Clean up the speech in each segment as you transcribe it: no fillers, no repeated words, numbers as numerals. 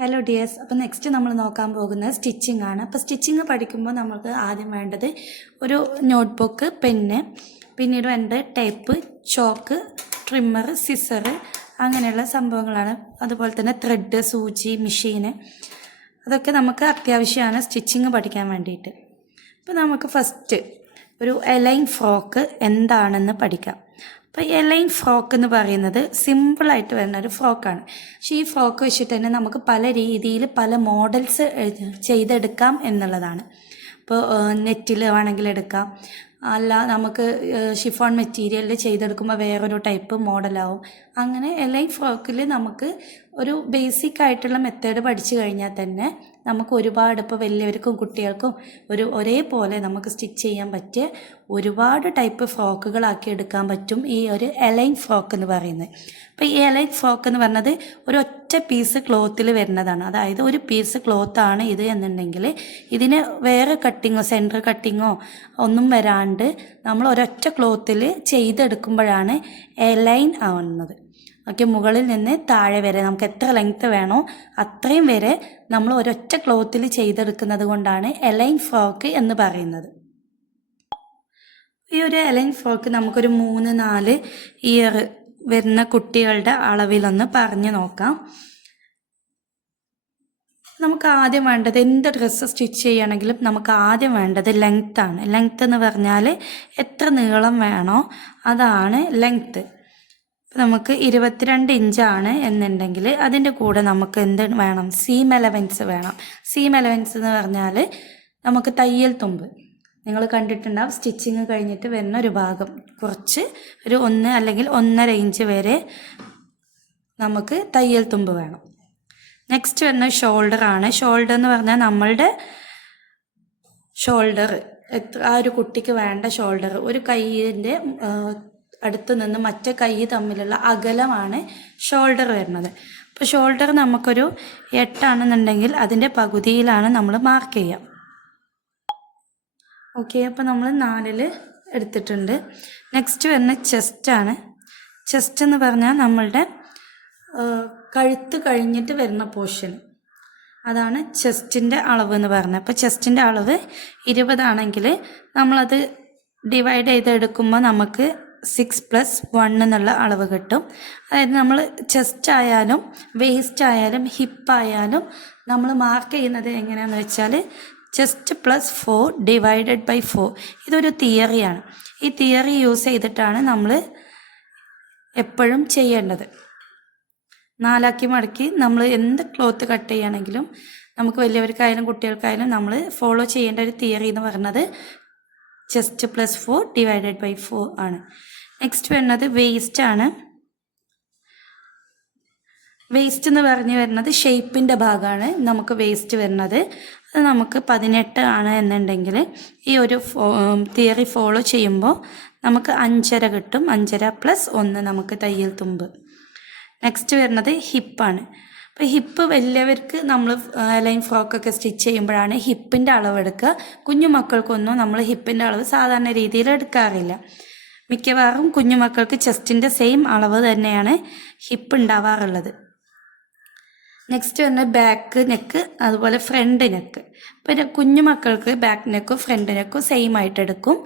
Hello dears. അപ്പോൾ next നമ്മൾ നോക്കാൻ പോകുന്നത് സ്റ്റിച്ചിങ് ആണ്. അപ്പോൾ സ്റ്റിച്ചിങ് പഠിക്കുമ്പോൾ നമുക്ക് ആദ്യം വേണ്ടത് ഒരു നോട്ട്ബുക്ക്, പെന്ന്, പിന്നീട് വേണ്ടത് ടേപ്പ്, ചോക്ക്, ട്രിമ്മർ, സിസർ, അങ്ങനെയുള്ള സംഭവങ്ങളാണ്. അതുപോലെ തന്നെ ത്രെഡ്, സൂചി, മെഷീന്, അതൊക്കെ നമുക്ക് അത്യാവശ്യമാണ് സ്റ്റിച്ചിങ് പഠിക്കാൻ വേണ്ടിയിട്ട്. അപ്പോൾ നമുക്ക് ഫസ്റ്റ് ഒരു എലൈൻ ഫ്രോക്ക് എന്താണെന്ന് പഠിക്കാം. അപ്പോൾ എലൈൻ ഫ്രോക്ക് എന്ന് പറയുന്നത് സിമ്പിളായിട്ട് വരുന്ന ഒരു ഫ്രോക്കാണ്. പക്ഷേ ഈ ഫ്രോക്ക് വെച്ചിട്ട് തന്നെ നമുക്ക് പല രീതിയിൽ പല മോഡൽസ് ചെയ്തെടുക്കാം എന്നുള്ളതാണ്. ഇപ്പോൾ നെറ്റിൽ വേണമെങ്കിൽ എടുക്കാം, അല്ല നമുക്ക് ഷിഫോൺ മെറ്റീരിയലിൽ ചെയ്തെടുക്കുമ്പോൾ വേറൊരു ടൈപ്പ് മോഡലാവും. അങ്ങനെ എലൈൻ ഫ്രോക്കിൽ നമുക്ക് ഒരു ബേസിക് ആയിട്ടുള്ള മെത്തേഡ് പഠിച്ചു കഴിഞ്ഞാൽ തന്നെ നമുക്ക് ഒരുപാട്, ഇപ്പോൾ വലിയവർക്കും കുട്ടികൾക്കും ഒരേപോലെ നമുക്ക് സ്റ്റിച്ച് ചെയ്യാൻ പറ്റിയ ഒരുപാട് ടൈപ്പ് ഫ്രോക്കുകളാക്കി എടുക്കാൻ പറ്റും ഈ ഒരു എലൈൻ ഫ്രോക്ക് എന്ന് പറയുന്നത്. അപ്പോൾ ഈ എലൈൻ ഫ്രോക്ക് എന്ന് പറഞ്ഞത് ഒരു ഒറ്റ പീസ് ക്ലോത്തിൽ വരുന്നതാണ്. അതായത് ഒരു പീസ് ക്ലോത്താണ് ഇത് എന്നുണ്ടെങ്കിൽ ഇതിന് വേറെ കട്ടിങ്ങോ സെൻറ്റർ കട്ടിങ്ങോ ഒന്നും വരാണ്ട് നമ്മൾ ഒരൊറ്റ ക്ലോത്തിൽ ചെയ്തെടുക്കുമ്പോഴാണ് എലൈൻ ആവുന്നത്. ഓക്കെ, മുകളിൽ നിന്ന് താഴെ വരെ നമുക്ക് എത്ര ലെങ്ത്ത് വേണോ അത്രയും വരെ നമ്മൾ ഒരൊറ്റ ക്ലോത്തിൽ ചെയ്തെടുക്കുന്നത് കൊണ്ടാണ് എലൈൻ ഫ്രോക്ക് എന്ന് പറയുന്നത്. ഈ ഒരു എലൈൻ ഫ്രോക്ക് നമുക്കൊരു 3-4 ഇയർ വരുന്ന കുട്ടികളുടെ അളവിലൊന്ന് പറഞ്ഞു നോക്കാം. നമുക്ക് ആദ്യം വേണ്ടത്, എന്ത് ഡ്രസ്സ് സ്റ്റിച്ച് ചെയ്യണമെങ്കിലും നമുക്ക് ആദ്യം വേണ്ടത് ലെങ്ത്താണ്. ലെങ്ത്ത് എന്ന് പറഞ്ഞാൽ എത്ര നീളം വേണോ അതാണ് ലെങ്ത്ത്. നമുക്ക് 22 ഇഞ്ചാണ് എന്നുണ്ടെങ്കിൽ അതിൻ്റെ കൂടെ നമുക്ക് എന്ത് വേണം, സീം എലവൻസ് വേണം. സീം എലവൻസ് എന്ന് പറഞ്ഞാൽ നമുക്ക് തയ്യൽ തുമ്പ്, നിങ്ങൾ കണ്ടിട്ടുണ്ടാവും, സ്റ്റിച്ചിങ് കഴിഞ്ഞിട്ട് വരുന്ന ഒരു ഭാഗം കുറച്ച് ഒരു 1 അല്ലെങ്കിൽ 1.5 ഇഞ്ച് വരെ നമുക്ക് തയ്യൽ തുമ്പ് വേണം. നെക്സ്റ്റ് വരുന്ന ഷോൾഡറാണ്. ഷോൾഡർ എന്ന് പറഞ്ഞാൽ നമ്മളുടെ ഷോൾഡർ, ആ ഒരു കുട്ടിക്ക് വേണ്ട ഷോൾഡർ, ഒരു കൈയിൻ്റെ അടുത്ത് നിന്ന് മറ്റേ കൈ തമ്മിലുള്ള അകലമാണ് ഷോൾഡർ വരുന്നത്. അപ്പോൾ ഷോൾഡർ നമുക്കൊരു 8 ആണെന്നുണ്ടെങ്കിൽ അതിൻ്റെ പകുതിയിലാണ് നമ്മൾ മാർക്ക് ചെയ്യുക. ഓക്കെ, അപ്പോൾ നമ്മൾ 4 എടുത്തിട്ടുണ്ട്. നെക്സ്റ്റ് വരുന്ന ചെസ്റ്റാണ്. ചെസ്റ്റ് എന്ന് പറഞ്ഞാൽ നമ്മളുടെ കഴുത്ത് കഴിഞ്ഞിട്ട് വരുന്ന പോർഷൻ, അതാണ് ചെസ്റ്റിൻ്റെ അളവ് എന്ന് പറഞ്ഞത്. അപ്പോൾ ചെസ്റ്റിൻ്റെ അളവ് 20 ആണെങ്കിൽ നമ്മളത് ഡിവൈഡ് ചെയ്തെടുക്കുമ്പോൾ നമുക്ക് 6+1 എന്നുള്ള അളവ് കിട്ടും. അതായത് നമ്മൾ ചെസ്റ്റ് ആയാലും വേസ്റ്റ് ആയാലും ഹിപ്പായാലും നമ്മൾ മാർക്ക് ചെയ്യുന്നത് എങ്ങനെയാണെന്ന് വെച്ചാൽ ചെസ്റ്റ് +4 ഡിവൈഡഡ് ബൈ 4. ഇതൊരു തിയറിയാണ്. ഈ തിയറി യൂസ് ചെയ്തിട്ടാണ് നമ്മൾ എപ്പോഴും ചെയ്യേണ്ടത്. 4 ആക്കി മടക്കി നമ്മൾ എന്ത് ക്ലോത്ത് കട്ട് ചെയ്യുകയാണെങ്കിലും നമുക്ക് വലിയവർക്കായാലും കുട്ടികൾക്കായാലും നമ്മൾ ഫോളോ ചെയ്യേണ്ട ഒരു തിയറി എന്ന് പറയുന്നത് ചെസ്റ്റ് +4 ഡിവൈഡഡ് ബൈ 4 ആണ്. നെക്സ്റ്റ് വരുന്നത് വേസ്റ്റ് ആണ്. വേസ്റ്റ് എന്ന് പറഞ്ഞു വരുന്നത് ഷേപ്പിൻ്റെ ഭാഗമാണ് നമുക്ക് വേസ്റ്റ് വരുന്നത്. അത് നമുക്ക് 18 ആണ് എന്നുണ്ടെങ്കിൽ ഈ ഒരു തിയറി ഫോളോ ചെയ്യുമ്പോൾ നമുക്ക് 5.5 കിട്ടും. 5.5+1 നമുക്ക് തയ്യൽ തുമ്പ്. നെക്സ്റ്റ് വരുന്നത് ഹിപ്പാണ്. അപ്പോൾ ഹിപ്പ് വലിയവർക്ക് നമ്മൾ എലൈൻ ഫ്രോക്കൊക്കെ സ്റ്റിച്ച് ചെയ്യുമ്പോഴാണ് ഹിപ്പിൻ്റെ അളവ് എടുക്കുക. കുഞ്ഞു മക്കൾക്കൊന്നും നമ്മൾ ഹിപ്പിൻ്റെ അളവ് സാധാരണ രീതിയിൽ എടുക്കാറില്ല. മിക്കവാറും കുഞ്ഞുമക്കൾക്ക് ചെസ്റ്റിൻ്റെ സെയിം അളവ് തന്നെയാണ് ഹിപ്പ് ഉണ്ടാവാറുള്ളത്. നെക്സ്റ്റ് വരുന്നത് ബാക്ക് നെക്ക്, അതുപോലെ ഫ്രണ്ട് നെക്ക്. പിന്നെ കുഞ്ഞുമക്കൾക്ക് ബാക്ക് നെക്കും ഫ്രണ്ട് നെക്കും സെയിം ആയിട്ട് എടുക്കും.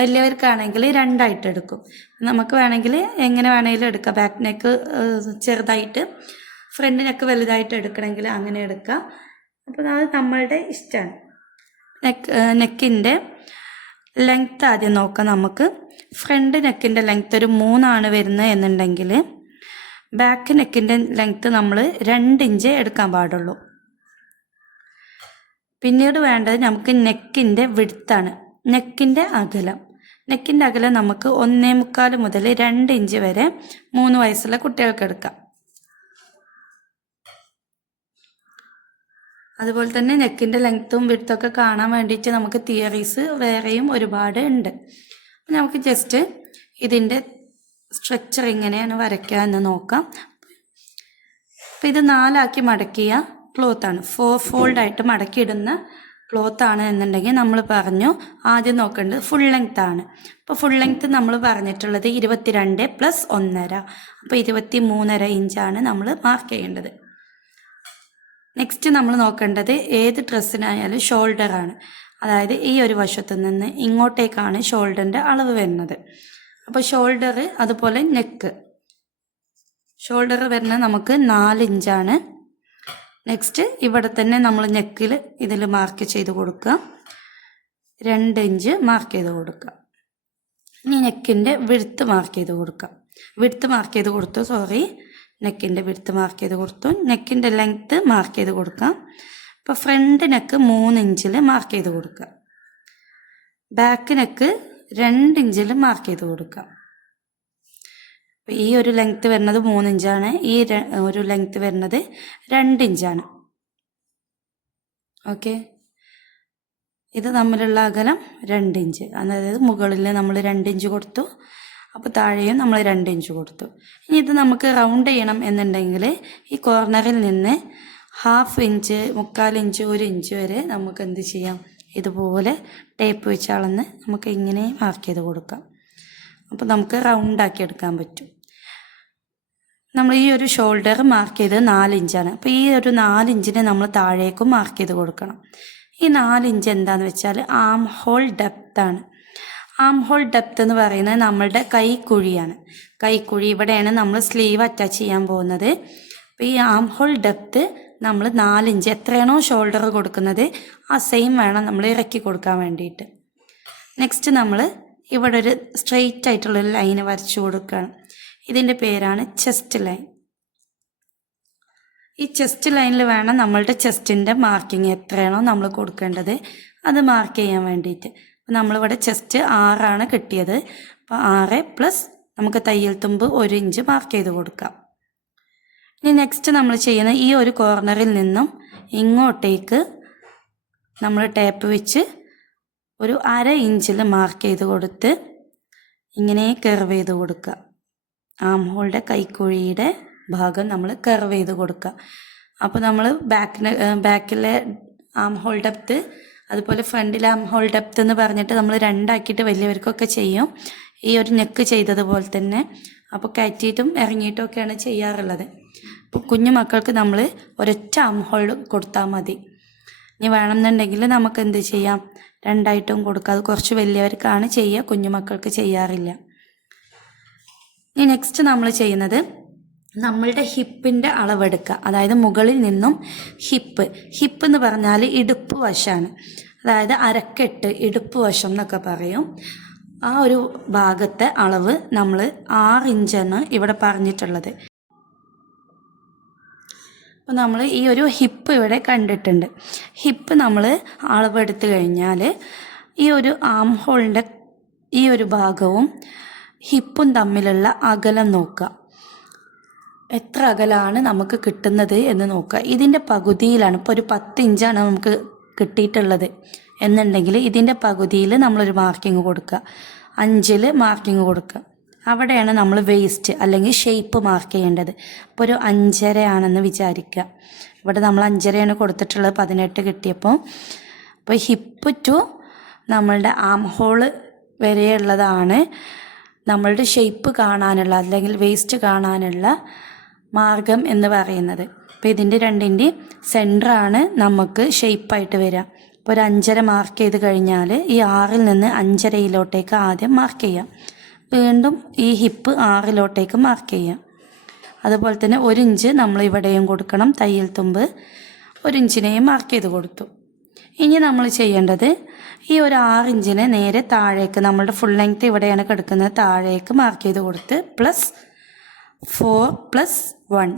വലിയവർക്കാണെങ്കിൽ 2 ആയിട്ട് എടുക്കും. നമുക്ക് വേണമെങ്കിൽ എങ്ങനെ വേണമെങ്കിലും എടുക്കാം. ബാക്ക് നെക്ക് ചെറുതായിട്ട് ഫ്രണ്ട് നെക്ക് വലുതായിട്ട് എടുക്കണമെങ്കിൽ അങ്ങനെ എടുക്കാം. അപ്പോൾ അത് നമ്മളുടെ ഇഷ്ടമാണ്. നെക്കിൻ്റെ ലെങ്ത്ത് ആദ്യം നോക്കാം. നമുക്ക് ഫ്രണ്ട് നെക്കിൻ്റെ ലെങ്ത്ത് ഒരു 3 ആണ് വരുന്നത് എന്നുണ്ടെങ്കിൽ ബാക്ക് നെക്കിൻ്റെ ലെങ്ത്ത് നമ്മൾ 2 ഇഞ്ച് എടുക്കാൻ പാടുള്ളൂ. പിന്നീട് വേണ്ടത് നമുക്ക് നെക്കിൻ്റെ വിഡ്ത്താണ്, നെക്കിൻ്റെ അകലം. നെക്കിൻ്റെ അകലം നമുക്ക് 1.25 മുതൽ 2 ഇഞ്ച് വരെ 3 വയസ്സുള്ള കുട്ടികൾക്ക് എടുക്കാം. അതുപോലെ തന്നെ നെക്കിൻ്റെ ലെങ്ത്തും വിഡ്ത്തൊക്കെ കാണാൻ വേണ്ടിയിട്ട് നമുക്ക് തിയറീസ് വേറെയും ഒരുപാട് ഉണ്ട്. നമുക്ക് ജസ്റ്റ് ഇതിൻ്റെ സ്ട്രക്ചർ എങ്ങനെയാണ് വരയ്ക്കുക എന്ന് നോക്കാം. അപ്പോൾ ഇത് 4 ആക്കി മടക്കിയ ക്ലോത്താണ്, 4 ഫോൾഡായിട്ട് മടക്കിയിടുന്ന ക്ലോത്താണ് എന്നുണ്ടെങ്കിൽ നമ്മൾ പറഞ്ഞു ആദ്യം നോക്കേണ്ടത് ഫുൾ ലെങ്ത് ആണ്. അപ്പോൾ ഫുൾ ലെങ്ത് നമ്മൾ പറഞ്ഞിട്ടുള്ളത് 22+1.5, അപ്പോൾ 23.5 ഇഞ്ചാണ് നമ്മൾ മാർക്ക് ചെയ്യേണ്ടത്. നെക്സ്റ്റ് നമ്മൾ നോക്കേണ്ടത് ഏത് ഡ്രസ്സിനായാലും ഷോൾഡറാണ്. അതായത് ഈ ഒരു വശത്തു നിന്ന് ഇങ്ങോട്ടേക്കാണ് ഷോൾഡറിൻ്റെ അളവ് വരുന്നത്. അപ്പോൾ ഷോൾഡർ അതുപോലെ നെക്ക്, ഷോൾഡർ വരുന്നത് നമുക്ക് 4 ഇഞ്ചാണ്. നെക്സ്റ്റ് ഇവിടെ തന്നെ നമ്മൾ നെക്കിൽ ഇതിൽ മാർക്ക് ചെയ്ത് കൊടുക്കുക, 2 ഇഞ്ച് മാർക്ക് ചെയ്ത് കൊടുക്കുക. ഇനി നെക്കിൻ്റെ വിഡ്ത്ത് മാർക്ക് ചെയ്ത് കൊടുക്കാം. നെക്കിൻ്റെ വിഡ്ത്ത് മാർക്ക് ചെയ്ത് കൊടുത്തു. നെക്കിൻ്റെ ലെങ്ത്ത് മാർക്ക് ചെയ്ത് കൊടുക്കാം. ഇപ്പോൾ ഫ്രണ്ട് നെക്ക് 3 ഇഞ്ചിൽ മാർക്ക് ചെയ്ത് കൊടുക്കുക. ബാക്ക് നെക്ക് 2 ഇഞ്ചിൽ മാർക്ക് ചെയ്ത് കൊടുക്കാം. അപ്പോൾ ഈ ഒരു ലെങ്ത്ത് വരുന്നത് 3 ഇഞ്ചാണ്, ഈ ഒരു ലെങ്ത്ത് വരുന്നത് 2 ഇഞ്ചാണ്. ഓക്കെ, ഇത് തമ്മിലുള്ള അകലം 2 ഇഞ്ച്. അതായത് മുകളിൽ നമ്മൾ 2 ഇഞ്ച് കൊടുത്തു, അപ്പോൾ താഴെയും നമ്മൾ 2 ഇഞ്ച് കൊടുത്തു. ഇനി ഇത് നമുക്ക് റൗണ്ട് ചെയ്യണം എന്നുണ്ടെങ്കിൽ ഈ കോർണറിൽ നിന്ന് 1/2 ഇഞ്ച്, 1/4 ഇഞ്ച്, 1 ഇഞ്ച് വരെ നമുക്ക് എന്ത് ചെയ്യാം, ഇതുപോലെ ടേപ്പ് വെച്ച് അളന്ന് നമുക്ക് ഇങ്ങനെ മാർക്ക് ചെയ്ത് കൊടുക്കാം. അപ്പോൾ നമുക്ക് റൗണ്ടാക്കി എടുക്കാൻ പറ്റും. നമ്മൾ ഈ ഒരു ഷോൾഡർ മാർക്ക് ചെയ്ത് 4 ഇഞ്ചാണ്. അപ്പോൾ ഈ ഒരു 4 ഇഞ്ചിനെ നമ്മൾ താഴേക്കും മാർക്ക് ചെയ്ത് കൊടുക്കണം. ഈ 4 ഇഞ്ച് എന്താണെന്ന് വെച്ചാൽ ആം ഹോൾ ഡെപ്താണ്. ആം ഹോൾ ഡെപ്ത് എന്ന് പറയുന്നത് നമ്മളുടെ കൈക്കുഴിയാണ്. കൈക്കുഴി ഇവിടെയാണ് നമ്മൾ സ്ലീവ് അറ്റാച്ച് ചെയ്യാൻ പോകുന്നത്. അപ്പോൾ ഈ ആം ഹോൾ ഡെപ്ത് നമ്മൾ 4 ഇഞ്ച് എത്രയാണോ ഷോൾഡർ കൊടുക്കുന്നത് ആ സെയിം വേണം നമ്മൾ ഇറക്കി കൊടുക്കാൻ വേണ്ടിയിട്ട്. നെക്സ്റ്റ് നമ്മൾ ഇവിടെ ഒരു സ്ട്രെയിറ്റ് ആയിട്ടുള്ളൊരു ലൈന് വരച്ചു കൊടുക്കുകയാണ്. ഇതിൻ്റെ പേരാണ് ചെസ്റ്റ് ലൈൻ. ഈ ചെസ്റ്റ് ലൈനിൽ വേണം നമ്മളുടെ ചെസ്റ്റിൻ്റെ മാർക്കിങ് എത്രയാണോ നമ്മൾ കൊടുക്കേണ്ടത് അത് മാർക്ക് ചെയ്യാൻ വേണ്ടിയിട്ട്. നമ്മളിവിടെ ചെസ്റ്റ് 6 കിട്ടിയത്. അപ്പോൾ 6 പ്ലസ് നമുക്ക് തയ്യൽ തുമ്പ് 1 ഇഞ്ച് മാർക്ക് ചെയ്ത് കൊടുക്കാം. ഇനി നെക്സ്റ്റ് നമ്മൾ ചെയ്യുന്ന ഈ ഒരു കോർണറിൽ നിന്നും ഇങ്ങോട്ടേക്ക് നമ്മൾ ടേപ്പ് വെച്ച് ഒരു 1/2 ഇഞ്ചിൽ മാർക്ക് ചെയ്ത് കൊടുത്ത് ഇങ്ങനെ കർവ് ചെയ്ത് കൊടുക്കുക. ആം ഹോളിൻ്റെ കൈക്കുഴിയുടെ ഭാഗം നമ്മൾ കർവ് ചെയ്ത് കൊടുക്കുക. അപ്പോൾ നമ്മൾ ബാക്കിലെ ആം ഹോൾ ഡെപ്ത് അതുപോലെ ഫ്രണ്ടിലെ ആം ഹോൾ ഡെപ്ത് എന്ന് പറഞ്ഞിട്ട് നമ്മൾ 2 ആക്കിയിട്ട് വലിയവർക്കൊക്കെ ചെയ്യും, ഈ ഒരു നെക്ക് ചെയ്തതുപോലെ തന്നെ. അപ്പോൾ കയറ്റിയിട്ടും ഇറങ്ങിയിട്ടും ഒക്കെയാണ് ചെയ്യാറുള്ളത്. അപ്പോൾ കുഞ്ഞു മക്കൾക്ക് നമ്മൾ ഒരൊറ്റ ആം ഹോൾ കൊടുത്താൽ മതി. ഇനി വേണമെന്നുണ്ടെങ്കിൽ നമുക്ക് എന്ത് ചെയ്യാം, 2 ആയിട്ടും കൊടുക്കാം. അത് കുറച്ച് വലിയവർക്കാണ് ചെയ്യുക, കുഞ്ഞുമക്കൾക്ക് ചെയ്യാറില്ല. ഇനി നെക്സ്റ്റ് നമ്മൾ ചെയ്യുന്നത് നമ്മളുടെ ഹിപ്പിൻ്റെ അളവെടുക്കുക. അതായത് മുകളിൽ നിന്നും ഹിപ്പ് എന്ന് പറഞ്ഞാൽ ഇടുപ്പ് വശമാണ്. അതായത് അരക്കെട്ട്, ഇടുപ്പ് വശം എന്നൊക്കെ പറയും. ആ ഒരു ഭാഗത്തെ അളവ് നമ്മൾ 6 ഇഞ്ചാണ് ഇവിടെ പറഞ്ഞിട്ടുള്ളത്. അപ്പോൾ നമ്മൾ ഈ ഒരു ഹിപ്പ് ഇവിടെ കണ്ടിട്ടുണ്ട്. ഹിപ്പ് നമ്മൾ അളവെടുത്ത് കഴിഞ്ഞാൽ ഈ ഒരു ആം ഹോളിൻ്റെ ഈ ഒരു ഭാഗവും ഹിപ്പും തമ്മിലുള്ള അകലം നോക്കുക. എത്ര അകലാണ് നമുക്ക് കിട്ടുന്നത് എന്ന് നോക്കുക. ഇതിൻ്റെ പകുതിയിലാണ്, ഇപ്പോൾ ഒരു 10 ഇഞ്ചാണ് നമുക്ക് കിട്ടിയിട്ടുള്ളത് എന്നുണ്ടെങ്കിൽ ഇതിൻ്റെ പകുതിയിൽ നമ്മളൊരു മാർക്കിങ് കൊടുക്കുക, 5 മാർക്കിങ് കൊടുക്കുക. അവിടെയാണ് നമ്മൾ വേസ്റ്റ് അല്ലെങ്കിൽ ഷേപ്പ് മാർക്ക് ചെയ്യേണ്ടത്. അപ്പോൾ ഒരു 5.5 ആണെന്ന് വിചാരിക്കുക. ഇവിടെ നമ്മൾ 5.5 കൊടുത്തിട്ടുള്ളത്, 18 കിട്ടിയപ്പോൾ. അപ്പോൾ ഹിപ്പ് ടു നമ്മളുടെ ആം ഹോള് വരെയുള്ളതാണ് നമ്മളുടെ ഷേപ്പ് കാണാനുള്ള അല്ലെങ്കിൽ വേസ്റ്റ് കാണാനുള്ള മാർഗം എന്ന് പറയുന്നത്. അപ്പോൾ ഇതിൻ്റെ രണ്ടിൻ്റെയും സെൻറ്ററാണ് നമുക്ക് ഷേപ്പായിട്ട് വരിക. അപ്പോൾ ഒരു 5.5 മാർക്ക് ചെയ്ത് കഴിഞ്ഞാൽ ഈ 6-ൽ നിന്ന് 5.5-യിലോട്ടേക്ക് ആദ്യം മാർക്ക് ചെയ്യാം. വീണ്ടും ഈ ഹിപ്പ് 6-ലോട്ടേക്ക് മാർക്ക് ചെയ്യാം. അതുപോലെ തന്നെ 1 ഇഞ്ച് നമ്മൾ ഇവിടെയും കൊടുക്കണം, തയ്യൽ തുമ്പ് 1 ഇഞ്ചിനെയും മാർക്ക് ചെയ്ത് കൊടുത്തു. ഇനി നമ്മൾ ചെയ്യേണ്ടത് ഈ ഒരു 6 ഇഞ്ചിനെ നേരെ താഴേക്ക്, നമ്മളുടെ ഫുൾ ലെങ്ത്ത് ഇവിടെയാണ് കിടക്കുന്നത്, താഴേക്ക് മാർക്ക് ചെയ്ത് കൊടുത്ത് +4 + 1.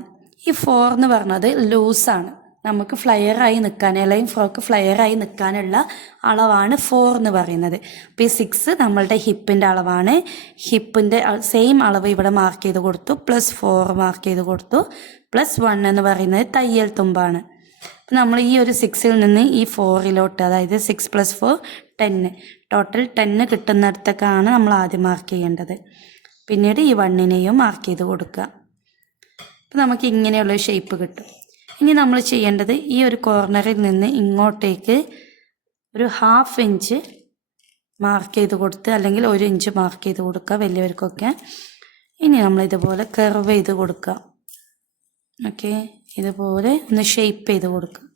ഈ 4 എന്ന് പറഞ്ഞത് ലൂസാണ്, നമുക്ക് ഫ്ലയറായി നിൽക്കാൻ, അല്ലെങ്കിൽ ഫ്രോക്ക് ഫ്ലയറായി നിൽക്കാനുള്ള അളവാണ് 4 എന്ന് പറയുന്നത്. അപ്പോൾ ഈ 6 നമ്മളുടെ ഹിപ്പിൻ്റെ അളവാണ്. ഹിപ്പിൻ്റെ സെയിം അളവ് ഇവിടെ മാർക്ക് ചെയ്ത് കൊടുത്തു, +4 മാർക്ക് ചെയ്ത് കൊടുത്തു, +1 എന്ന് പറയുന്നത് തയ്യൽ തുമ്പാണ്. അപ്പോൾ നമ്മൾ ഈ ഒരു 6-ൽ നിന്ന് ഈ 4-ലോട്ട്, അതായത് 6 + 4 10, ടോട്ടൽ 10 കിട്ടുന്നിടത്തൊക്കെയാണ് നമ്മൾ ആദ്യം മാർക്ക് ചെയ്യേണ്ടത്. പിന്നീട് ഈ 1-നെയും മാർക്ക് ചെയ്ത് കൊടുക്കുക. അപ്പോൾ നമുക്ക് ഇങ്ങനെയുള്ള ഷേപ്പ് കിട്ടും. ഇനി നമ്മൾ ചെയ്യേണ്ടത് ഈ ഒരു കോർണറിൽ നിന്ന് ഇങ്ങോട്ടേക്ക് ഒരു 1/2 ഇഞ്ച് മാർക്ക് ചെയ്ത് കൊടുത്ത്, അല്ലെങ്കിൽ 1 ഇഞ്ച് മാർക്ക് ചെയ്ത് കൊടുക്കുക വലിയവർക്കൊക്കെ. ഇനി നമ്മൾ ഇതുപോലെ കർവ് ചെയ്ത് കൊടുക്കുക. ഓക്കെ, ഇതുപോലെ ഒന്ന് ഷേപ്പ് ചെയ്ത് കൊടുക്കും.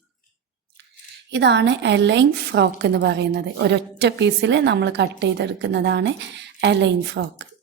ഇതാണ് എലൈൻ ഫ്രോക്ക് എന്ന് പറയുന്നത്. ഒരൊറ്റ പീസിൽ നമ്മൾ കട്ട് ചെയ്തെടുക്കുന്നതാണ് എലൈൻ ഫ്രോക്ക്.